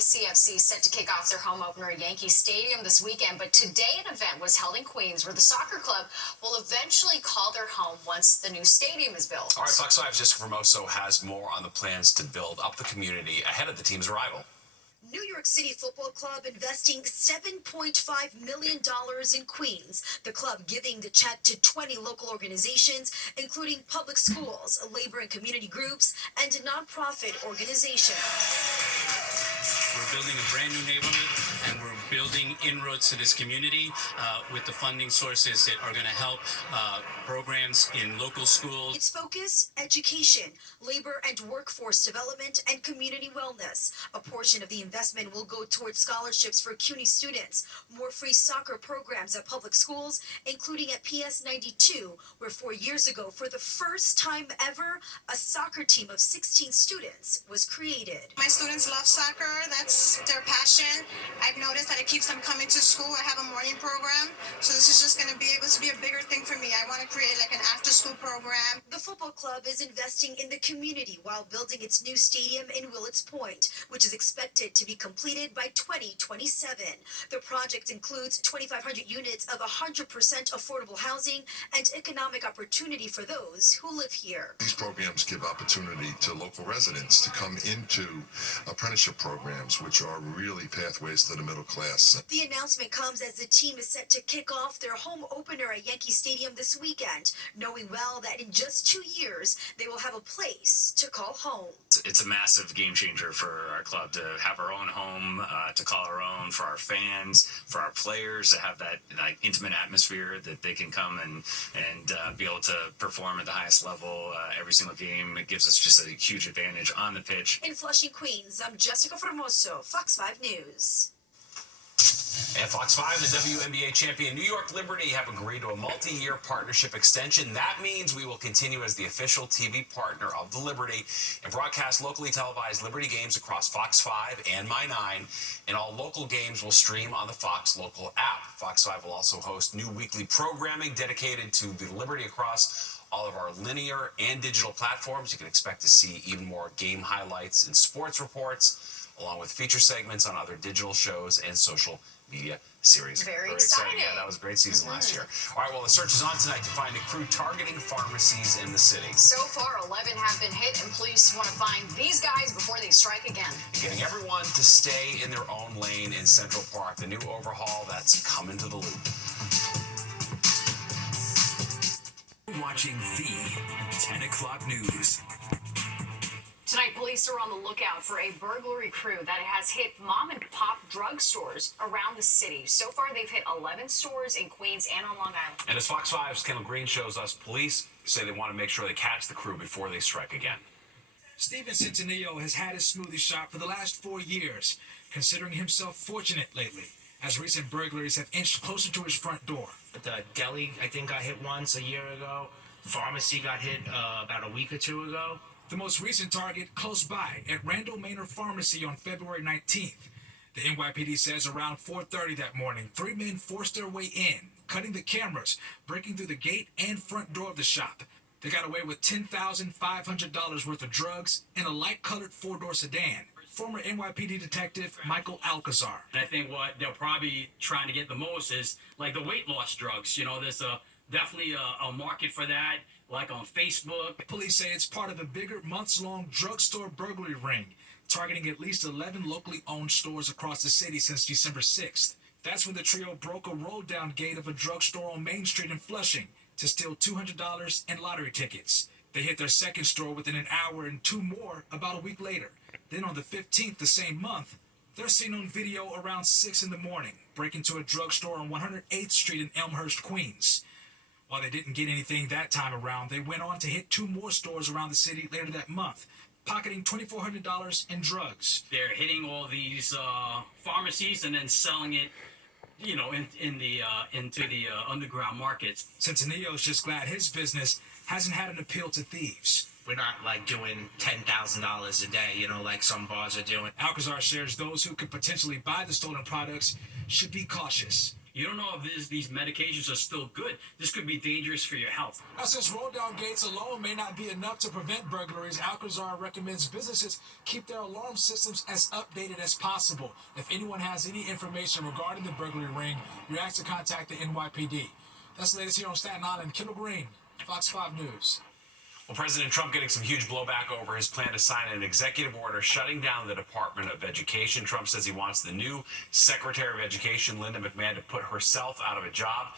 NYCFC set to kick off their home opener at Yankee Stadium this weekend, but today an event was held in Queens where the soccer club will eventually call their home once the new stadium is built. All right, Fox 5's Jessica Formoso has more on the plans to build up the community ahead of the team's arrival. New York City Football Club investing $7.5 million in Queens. The club giving the check to 20 local organizations, including public schools, labor and community groups, and nonprofit organizations. We're building a brand new neighborhood, and we're building inroads to this community with the funding sources that are going to help programs in local schools. Its focus, education, labor and workforce development, and community wellness. A portion of the investment will go towards scholarships for CUNY students, more free soccer programs at public schools, including at PS 92, where 4 years ago, for the first time ever, a soccer team of 16 students was created. My students love soccer. That's their passion. I've noticed that it keeps them coming to school. I have a morning program, so this is just going to be able to be a bigger thing for me. I want to create like an after-school program. The football club is investing in the community while building its new stadium in Willets Point, which is expected to be completed by 2027. The project includes 2,500 units of 100% affordable housing and economic opportunity for those who live here. These programs give opportunity to local residents to come into apprenticeship programs, which are really pathways to the middle class. The announcement comes as the team is set to kick off their home opener at Yankee Stadium this weekend, knowing well that in just 2 years, they will have a place to call home. It's a massive game changer for our club to have our own home, to call our own, for our fans, for our players to have that intimate atmosphere that they can come and be able to perform at the highest level every single game. It gives us just a huge advantage on the pitch. In Flushing, Queens, I'm Jessica Formoso, Fox 5 News. And Fox 5, the WNBA champion New York Liberty have agreed to a multi-year partnership extension. That means we will continue as the official TV partner of the Liberty and broadcast locally televised Liberty games across Fox 5 and My 9. And all local games will stream on the Fox local app. Fox 5 will also host new weekly programming dedicated to the Liberty across all of our linear and digital platforms. You can expect to see even more game highlights and sports reports, along with feature segments on other digital shows and social media series. Very exciting. Yeah, that was a great season last year. All right, well, the search is on tonight to find a crew targeting pharmacies in the city. So far, 11 have been hit, and police want to find these guys before they strike again. Getting everyone to stay in their own lane in Central Park. The new overhaul that's coming to the Loop. Watching the 10 o'clock news. Tonight, police are on the lookout for a burglary crew that has hit mom-and-pop drugstores around the city. So far, they've hit 11 stores in Queens and on Long Island. And as Fox 5's Kendall Green shows us, police say they want to make sure they catch the crew before they strike again. Steven Centineo has had his smoothie shop for the last 4 years, considering himself fortunate lately, as recent burglaries have inched closer to his front door. The deli, I think, got hit once a year ago. Pharmacy got hit about a week or two ago. The most recent target close by at Randall Manor Pharmacy on February 19th. The NYPD says around 4:30 that morning, 3 men forced their way in, cutting the cameras, breaking through the gate and front door of the shop. They got away with $10,500 worth of drugs in a light-colored 4-door sedan. Former NYPD detective Michael Alcazar. And I think what they're probably trying to get the most is like the weight loss drugs. You know, there's definitely a market for that, like on Facebook. Police say it's part of a bigger months-long drugstore burglary ring, targeting at least 11 locally owned stores across the city since December 6th. That's when the trio broke a roll-down gate of a drugstore on Main Street in Flushing to steal $200 in lottery tickets. They hit their second store within an hour and 2 more about a week later. Then on the 15th the same month, they're seen on video around 6 in the morning, breaking into a drugstore on 108th Street in Elmhurst, Queens. While they didn't get anything that time around, they went on to hit 2 more stores around the city later that month, pocketing $2,400 in drugs. They're hitting all these pharmacies and then selling it, you know, into the underground markets. Centeneo's just glad his business hasn't had an appeal to thieves. We're not like doing $10,000 a day, you know, like some bars are doing. Alcazar shares those who could potentially buy the stolen products should be cautious. You don't know if these medications are still good. This could be dangerous for your health. Now, since roll-down gates alone may not be enough to prevent burglaries, Alcazar recommends businesses keep their alarm systems as updated as possible. If anyone has any information regarding the burglary ring, you're asked to contact the NYPD. That's the latest here on Staten Island. Kendall Green, Fox 5 News. Well, President Trump getting some huge blowback over his plan to sign an executive order shutting down the Department of Education. Trump says he wants the new Secretary of Education, Linda McMahon, to put herself out of a job.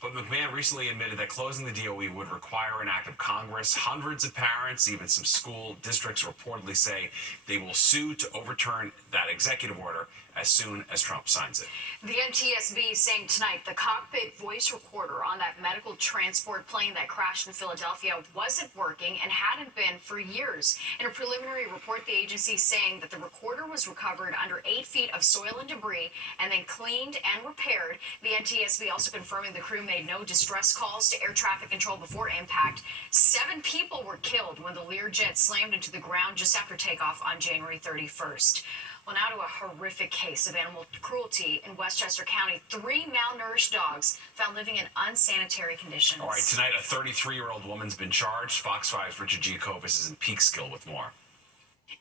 But McMahon recently admitted that closing the DOE would require an act of Congress. Hundreds of parents, even some school districts, reportedly say they will sue to overturn that executive order as soon as Trump signs it. The NTSB saying tonight the cockpit voice recorder on that medical transport plane that crashed in Philadelphia wasn't working and hadn't been for years. In a preliminary report, the agency saying that the recorder was recovered under 8 feet of soil and debris and then cleaned and repaired. The NTSB also confirming the crew made no distress calls to air traffic control before impact. 7 people were killed when the Learjet slammed into the ground just after takeoff on January 31st. Well, now to a horrific case of animal cruelty in Westchester County. 3 malnourished dogs found living in unsanitary conditions. All right, tonight a 33-year-old woman's been charged. Fox 5's Richard Giacobis is in Peekskill with more.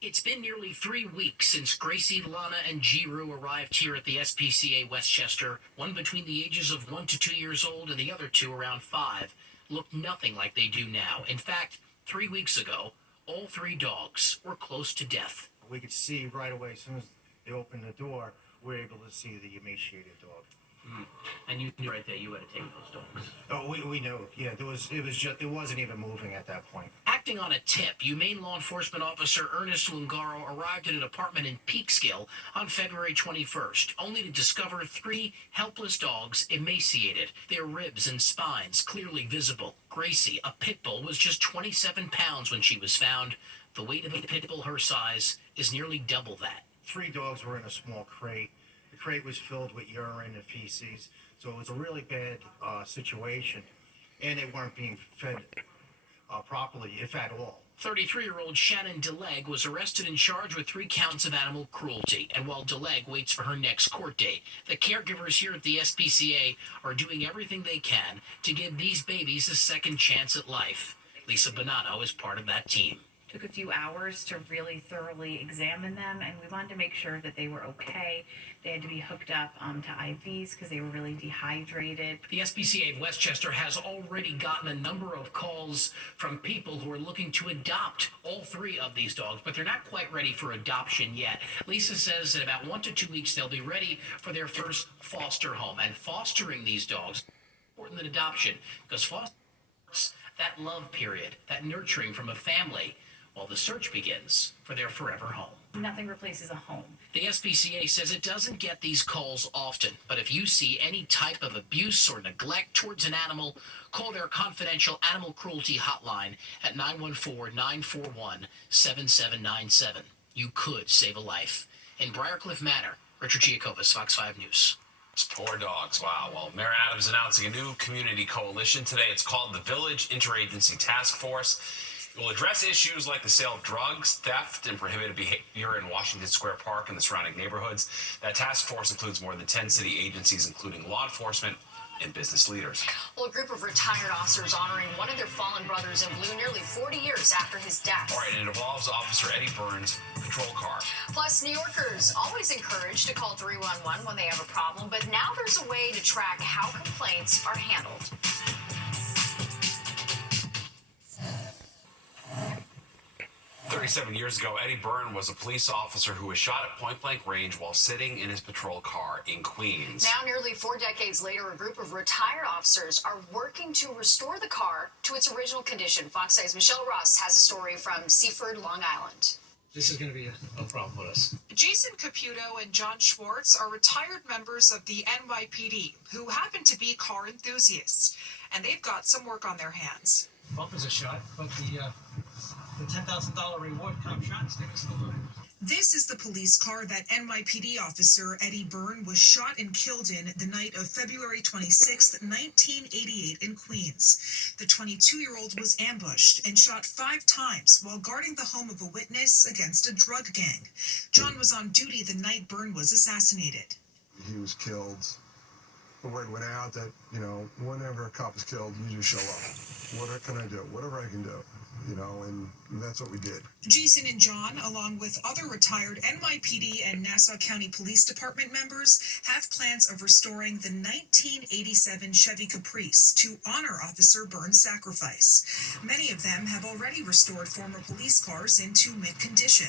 It's been nearly 3 weeks since Gracie, Lana, and Giru arrived here at the SPCA Westchester. One between the ages of 1 to 2 years old and the other 2 around 5. Looked nothing like they do now. In fact, 3 weeks ago, all 3 dogs were close to death. We could see right away, as soon as they opened the door, we were able to see the emaciated dog. And you knew right there you had to take those dogs. Oh, we knew. Yeah, it wasn't even moving at that point. Acting on a tip, Humane Law Enforcement Officer Ernest Lungaro arrived at an apartment in Peekskill on February 21st, only to discover 3 helpless dogs emaciated, their ribs and spines clearly visible. Gracie, a pit bull, was just 27 pounds when she was found. The weight of a pit bull her size is nearly double that. 3 dogs were in a small crate. The crate was filled with urine and feces, so it was a really bad situation, and they weren't being fed properly, if at all. 33-year-old Shannon DeLegg was arrested and charged with 3 counts of animal cruelty. And while DeLegg waits for her next court date, the caregivers here at the SPCA are doing everything they can to give these babies a second chance at life. Lisa Bonanno is part of that team. Took a few hours to really thoroughly examine them, and we wanted to make sure that they were okay. They had to be hooked up to IVs because they were really dehydrated. The SPCA of Westchester has already gotten a number of calls from people who are looking to adopt all 3 of these dogs, but they're not quite ready for adoption yet. Lisa says that about 1 to 2 weeks they'll be ready for their first foster home. And fostering these dogs is more important than adoption, because fostering is that love period, that nurturing from a family, while the search begins for their forever home. Nothing replaces a home. The SPCA says it doesn't get these calls often, but if you see any type of abuse or neglect towards an animal, call their confidential animal cruelty hotline at 914-941-7797. You could save a life. In Briarcliff Manor, Richard Giacobis, Fox 5 News. Poor dogs. Wow. Well, Mayor Adams announcing a new community coalition today. It's called the Village Interagency Task Force. It will address issues like the sale of drugs, theft, and prohibited behavior in Washington Square Park and the surrounding neighborhoods. That task force includes more than 10 city agencies, including law enforcement and business leaders. Well, a group of retired officers honoring one of their fallen brothers in blue nearly 40 years after his death. All right, and it involves Officer Eddie Burns' patrol car. Plus, New Yorkers always encouraged to call 311 when they have a problem, but now there's a way to track how complaints are handled. 37 years ago, Eddie Byrne was a police officer who was shot at point-blank range while sitting in his patrol car in Queens. Now, nearly 4 decades later, a group of retired officers are working to restore the car to its original condition. Fox 5's Michelle Ross has a story from Seaford, Long Island. This is going to be a problem with us. Jason Caputo and John Schwartz are retired members of the NYPD who happen to be car enthusiasts, and they've got some work on their hands. Bump is a shot, but the $10,000 reward cop shot stick is still alive. This is the police car that NYPD officer Eddie Byrne was shot and killed in the night of February 26, 1988 in Queens. The 22-year-old was ambushed and shot 5 times while guarding the home of a witness against a drug gang. John was on duty the night Byrne was assassinated. He was killed the word went out that, you know, whenever a cop is killed, you just show up. What can I do? Whatever I can do, you know, and that's what we did. Jason and John, along with other retired NYPD and Nassau County Police Department members, have plans of restoring the 1987 Chevy Caprice to honor Officer Burns' sacrifice. Many of them have already restored former police cars into mint condition.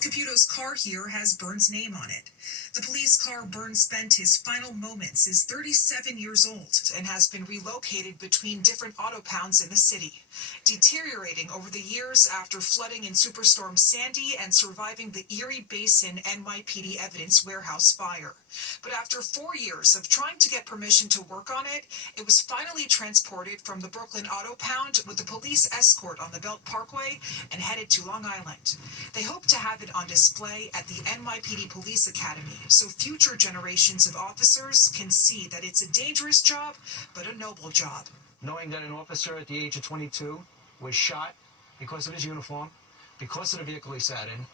Caputo's car here has Burns' name on it. The police car Burns spent his final moments is 37 years old and has been relocated between different auto pounds in the city, deteriorating over the years after flooding in Superstorm Sandy and surviving the Erie Basin NYPD evidence warehouse fire. But after 4 years of trying to get permission to work on it, it was finally transported from the Brooklyn Auto Pound with the police escort on the Belt Parkway and headed to Long Island. They hope to have it on display at the NYPD Police Academy so future generations of officers can see that it's a dangerous job, but a noble job. Knowing that an officer at the age of 22 was shot because of his uniform, because of the vehicle he sat in,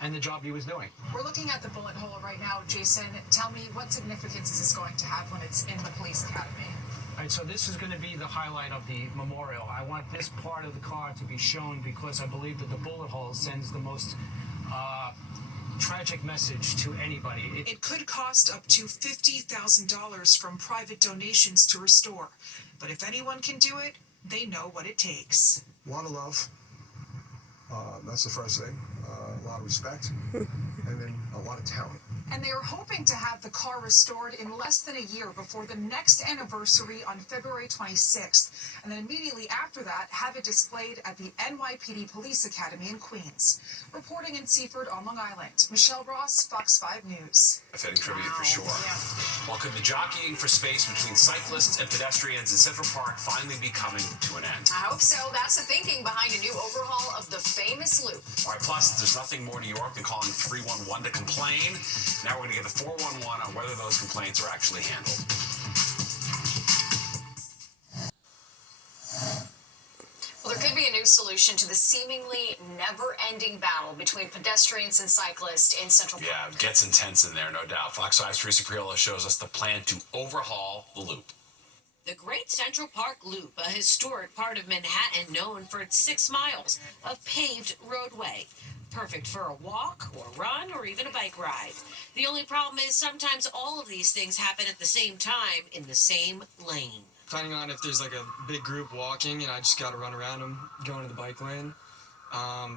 and the job he was doing. We're looking at the bullet hole right now, Jason. Tell me, what significance is this going to have when it's in the police academy? All right, so this is going to be the highlight of the memorial. I want this part of the car to be shown because I believe that the bullet hole sends the most tragic message to anybody. It could cost up to $50,000 from private donations to restore. But if anyone can do it, they know what it takes. A lot of love. That's the first thing. A lot of respect. And then a lot of talent. And they are hoping to have the car restored in less than a year before the next anniversary on February 26th. And then immediately after that, have it displayed at the NYPD Police Academy in Queens. Reporting in Seaford on Long Island, Michelle Ross, Fox 5 News. A fitting tribute for sure. Well, could the jockeying for space between cyclists and pedestrians in Central Park finally be coming to an end? I hope so. That's the thinking behind a new overhaul of the famous loop. All right, plus, there's nothing more New York than calling 311 to complain. Now we're going to get the 411 on whether those complaints are actually handled. Well, there could be a new solution to the seemingly never-ending battle between pedestrians and cyclists in Central Park. Yeah, it gets intense in there, no doubt. Fox 5's Teresa Priola shows us the plan to overhaul the loop. The Great Central Park Loop, a historic part of Manhattan known for its 6 miles of paved roadway. Perfect for a walk or run or even a bike ride. The only problem is sometimes all of these things happen at the same time in the same lane. Depending on if there's like a big group walking and I just got to run around them going to the bike lane.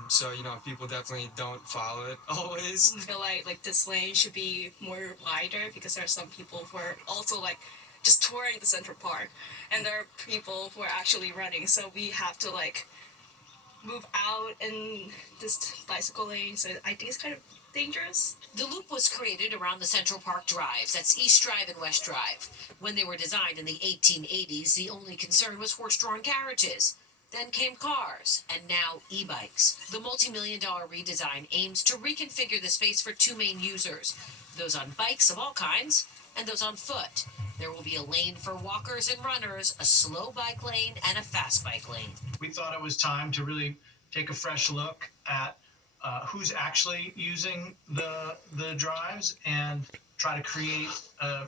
So, you know, people definitely don't follow it always. I feel like this lane should be more wider because there are some people who are also like just touring the Central Park and there are people who are actually running. So we have to like move out in this bicycle lane, so I think it's kind of dangerous. The loop was created around the Central Park Drives, that's East Drive and West Drive. When they were designed in the 1880s, the only concern was horse-drawn carriages. Then came cars, and now e-bikes. The multi-million-dollar redesign aims to reconfigure the space for 2 main users, those on bikes of all kinds and those on foot. There will be a lane for walkers and runners, a slow bike lane, and a fast bike lane. We thought it was time to really take a fresh look at who's actually using the drives and try to create a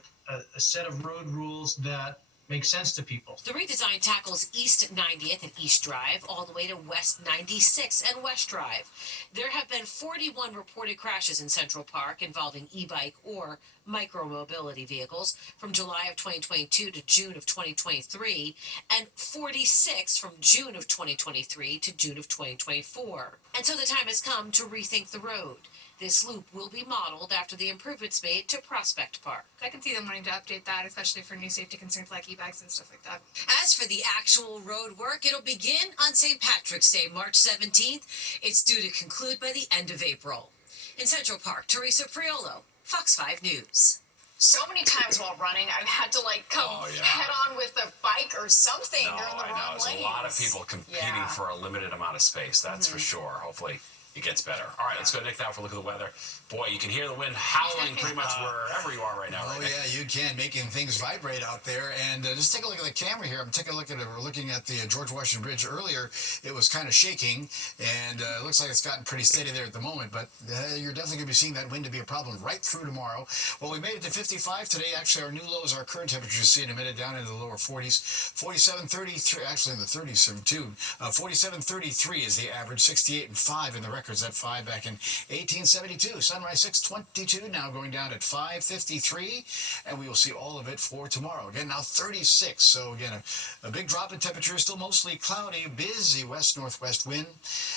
set of road rules that make sense to people. The redesign tackles East 90th and East Drive all the way to West 96 and West Drive. There have been 41 reported crashes in Central Park involving e-bike or micromobility vehicles from July of 2022 to June of 2023 and 46 from June of 2023 to June of 2024. And so the time has come to rethink the road. This loop will be modeled after the improvements made to Prospect Park. I can see them wanting to update that, especially for new safety concerns like e-bikes and stuff like that. As for the actual road work, it'll begin on St. Patrick's Day, March 17th. It's due to conclude by the end of April. In Central Park, Teresa Priolo, Fox 5 News. So many times while running, I've had to come head on with a bike or something. They're in the wrong There's lanes. a lot of people competing for a limited amount of space, that's for sure. Hopefully it gets better. All right, let's go, Nick, now for a look at the weather. Boy, you can hear the wind howling pretty much wherever you are right now. Oh, right, yeah, you can, making things vibrate out there. And just take a look at the camera here. I'm taking a look at it. We're looking at the George Washington Bridge earlier. It was kind of shaking, and it looks like it's gotten pretty steady there at the moment. But you're definitely going to be seeing that wind to be a problem right through tomorrow. Well, we made it to 55 today. Actually, our new lows, our current temperatures, see in a minute, down into the lower 40s. 47.33, actually in the 30s too. 47.33 is the average. 68.5 in the records at 5 back in 1872. Sunrise 6:22, now going down at 5:53, and we will see all of it for tomorrow. Again, now 36. So again, a big drop in temperature. Still mostly cloudy, busy west-northwest wind,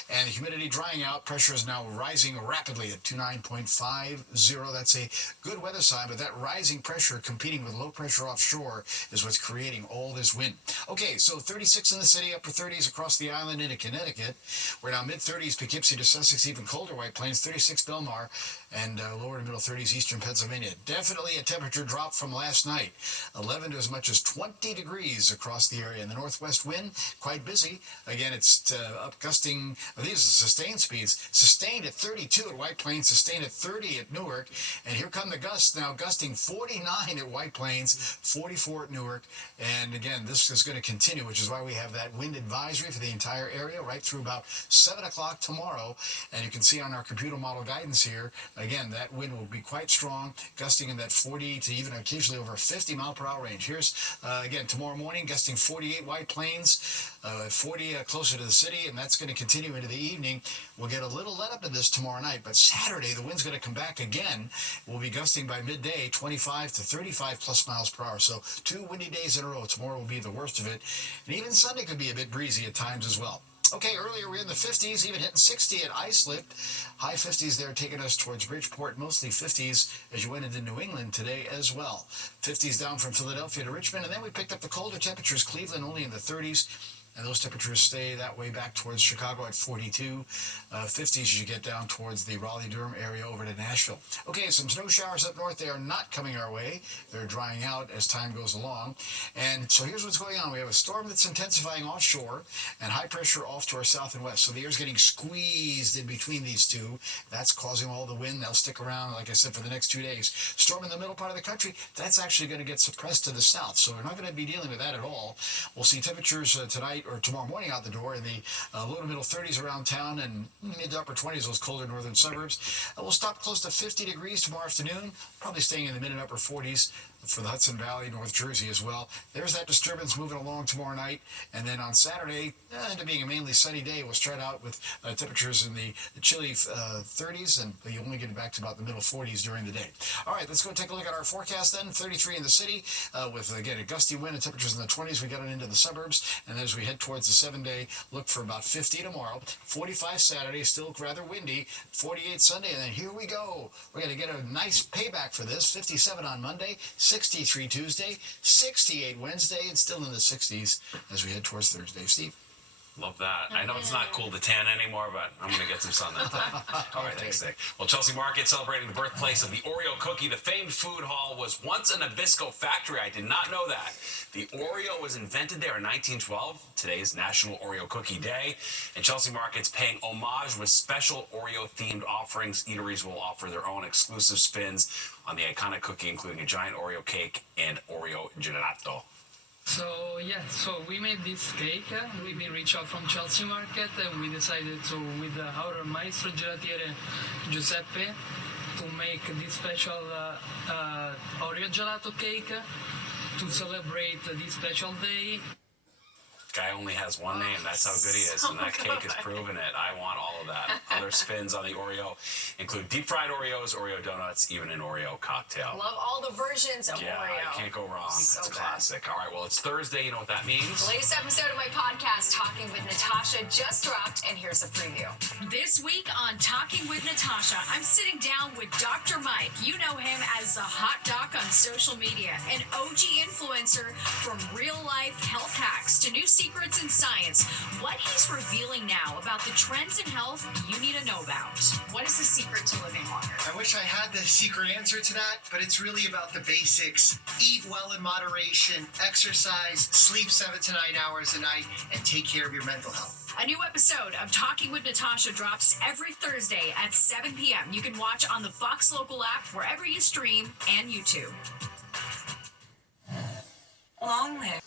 and the humidity drying out. Pressure is now rising rapidly at 29.50. That's a good weather sign, but that rising pressure competing with low pressure offshore is what's creating all this wind. Okay, so 36 in the city, upper 30s across the island into Connecticut. We're now mid-30s Poughkeepsie to Sussex, even colder White Plains, 36 Belmar, and lower to middle 30s eastern Pennsylvania. Definitely a temperature drop from last night. 11 to as much as 20 degrees across the area. In the northwest wind, quite busy. Again, it's up gusting. These are sustained speeds. Sustained at 32 at White Plains, sustained at 30 at Newark. And here come the gusts now, gusting 49 at White Plains, 44 at Newark. And again, this is going to continue, which is why we have that wind advisory for the entire area right through about 7 o'clock tomorrow. And you can see on our computer model guidance here, again, that wind will be quite strong, gusting in that 40 to even occasionally over 50 mile per hour range. Here's, again, tomorrow morning, gusting 48 White Plains, 40 closer to the city, and that's going to continue into the evening. We'll get a little let up in this tomorrow night, but Saturday, the wind's going to come back again. We'll be gusting by midday, 25 to 35 plus miles per hour. So 2 windy days in a row. Tomorrow will be the worst of it. And even Sunday could be a bit breezy at times as well. Okay, earlier we were in the 50s, even hitting 60 at Islip. High 50s there, taking us towards Bridgeport, mostly 50s as you went into New England today as well. 50s down from Philadelphia to Richmond, and then we picked up the colder temperatures. Cleveland only in the 30s. And those temperatures stay that way back towards Chicago at 42. 50s as you get down towards the Raleigh-Durham area over to Nashville. Okay, some snow showers up north. They are not coming our way. They're drying out as time goes along. And so here's what's going on. We have a storm that's intensifying offshore and high pressure off to our south and west. So the air's getting squeezed in between these two. That's causing all the wind. They'll stick around, like I said, for the next 2 days. Storm in the middle part of the country, that's actually going to get suppressed to the south. So we're not going to be dealing with that at all. We'll see temperatures tonight or tomorrow morning out the door in the low to middle 30s around town and mid to upper 20s, those colder northern suburbs. We'll stop close to 50 degrees tomorrow afternoon, probably staying in the mid and upper 40s for the Hudson Valley, North Jersey as well. There's that disturbance moving along tomorrow night. And then on Saturday, into being a mainly sunny day, we'll start out with temperatures in the chilly 30s, and you only get back to about the middle 40s during the day. All right, let's go take a look at our forecast then. 33 in the city with, again, a gusty wind and temperatures in the 20s. We got it into the suburbs. And as we head towards the 7-day, look for about 50 tomorrow. 45 Saturday, still rather windy. 48 Sunday, and then here we go. We're going to get a nice payback for this. 57 on Monday. 63 Tuesday, 68 Wednesday, and still in the 60s as we head towards Thursday. Steve? Love that. I know it's not cool to tan anymore, but I'm going to get some sun that time. All right, thanks, Nick. Well, Chelsea Market celebrating the birthplace of the Oreo cookie. The famed food hall was once a Nabisco factory. I did not know that. The Oreo was invented there in 1912. Today is National Oreo Cookie Day. And Chelsea Market's paying homage with special Oreo-themed offerings. Eateries will offer their own exclusive spins on the iconic cookie, including a giant Oreo cake and Oreo gelato. So so we made this cake. We've been reached out from Chelsea Market, and we decided to, with our maestro gelatiere Giuseppe, to make this special Oreo gelato cake to celebrate this special day. Guy only has one name. That's how good he is. And that cake is proving it. I want all of that. Other spins on the Oreo include deep fried Oreos, Oreo donuts, even an Oreo cocktail. Love all the versions of Oreo. Yeah, can't go wrong. So It's good. classic. All right, well, it's Thursday. You know what that means? The latest episode of my podcast, Talking with Natasha, just dropped, and here's a preview. This week on Talking with Natasha, I'm sitting down with Dr. Mike. You know him as the Hot Doc on social media, an OG influencer from real-life health hacks to new secrets in science. What he's revealing now about the trends in health you need to know about. What is the secret to living longer? I wish I had the secret answer to that, but it's really about the basics. Eat well in moderation, exercise, sleep 7 to 9 hours a night, and take care of your mental health. A new episode of Talking with Natasha drops every Thursday at 7 p.m. You can watch on the Fox Local app, wherever you stream, and YouTube. Long live.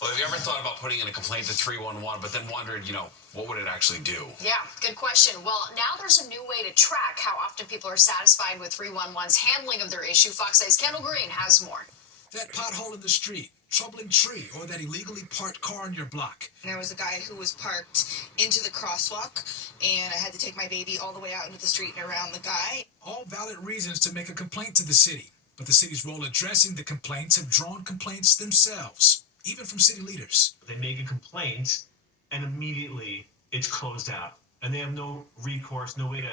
Well, have you ever thought about putting in a complaint to 311, but then wondered, what would it actually do? Yeah, good question. Well, now there's a new way to track how often people are satisfied with 311's handling of their issue. Fox 8's Kendall Green has more. That pothole in the street, troubling tree, or that illegally parked car in your block. There was a guy who was parked into the crosswalk, and I had to take my baby all the way out into the street and around the guy. All valid reasons to make a complaint to the city, but the city's role addressing the complaints have drawn complaints themselves, even from city leaders. They make a complaint, and immediately it's closed out, and they have no recourse, no way to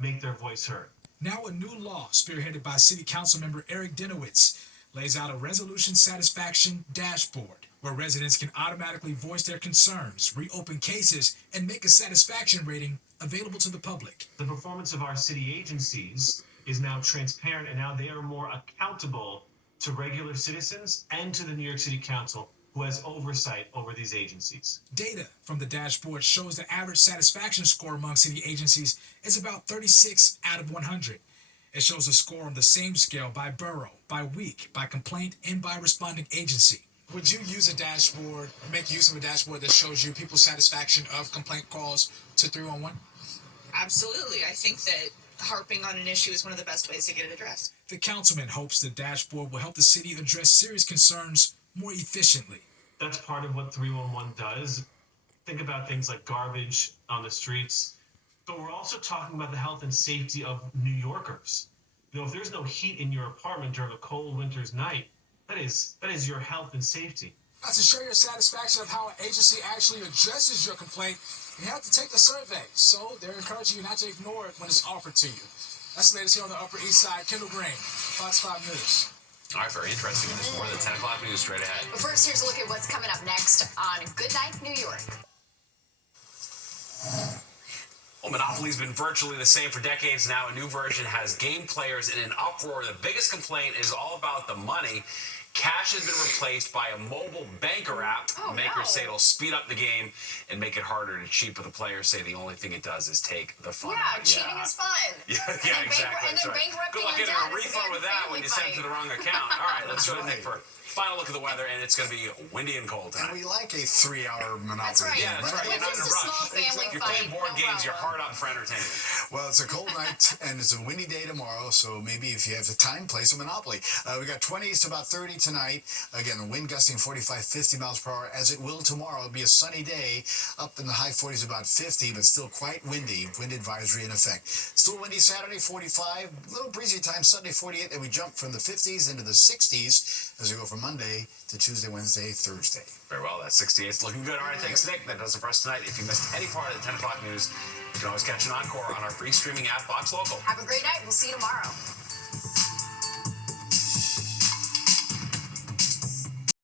make their voice heard. Now a new law, spearheaded by City Council member Eric Dinowitz, lays out a resolution satisfaction dashboard where residents can automatically voice their concerns, reopen cases, and make a satisfaction rating available to the public. The performance of our city agencies is now transparent, and now they are more accountable to regular citizens and to the New York City Council, who has oversight over these agencies. Data from the dashboard shows the average satisfaction score among city agencies is about 36 out of 100. It shows a score on the same scale by borough, by week, by complaint, and by responding agency. Would you use a dashboard, make use of a dashboard that shows you people's satisfaction of complaint calls to 311? Absolutely. I think that harping on an issue is one of the best ways to get it addressed. The councilman hopes the dashboard will help the city address serious concerns more efficiently. That's part of what 311 does. Think about things like garbage on the streets. But we're also talking about the health and safety of New Yorkers. If there's no heat in your apartment during a cold winter's night, that is your health and safety. Now, to show your satisfaction of how an agency actually addresses your complaint, you have to take the survey. So they're encouraging you not to ignore it when it's offered to you. That's the latest here on the Upper East Side. Kendall Green, Fox 5 News. All right, very interesting. There's more than 10 o'clock news straight ahead. But first, here's a look at what's coming up next on Good Night, New York. Well, Monopoly's been virtually the same for decades now. A new version has game players in an uproar. The biggest complaint is all about the money. Cash has been replaced by a mobile banker app. Makers say it'll speed up the game and make it harder to cheat, but the players say the only thing it does is take the fun out. Cheating is fun. Yeah, exactly. And then bankrupting Good luck getting a refund with that when you send it to the wrong account. All right, let's go to Nick for final look at the weather, and it's going to be windy and cold tonight. And we like a 3-hour Monopoly That's right. game. Yeah, that's right. You're not in a rush. You're playing board games. You're hard up for entertainment. Well, it's a cold night, and it's a windy day tomorrow, so maybe if you have the time, play some Monopoly. We got 20s to about 30 tonight. Again, wind gusting 45, 50 miles per hour, as it will tomorrow. It'll be a sunny day, up in the high 40s, about 50, but still quite windy. Wind advisory in effect. Still windy Saturday, 45. A little breezy time Sunday, 48. And we jump from the 50s into the 60s as we go from Monday to Tuesday, Wednesday, Thursday. Very well. That 68 is looking good. All right, thanks, Nick. That does it for us tonight. If you missed any part of the 10 o'clock news, you can always catch an encore on our free streaming app, Fox Local. Have a great night. We'll see you tomorrow.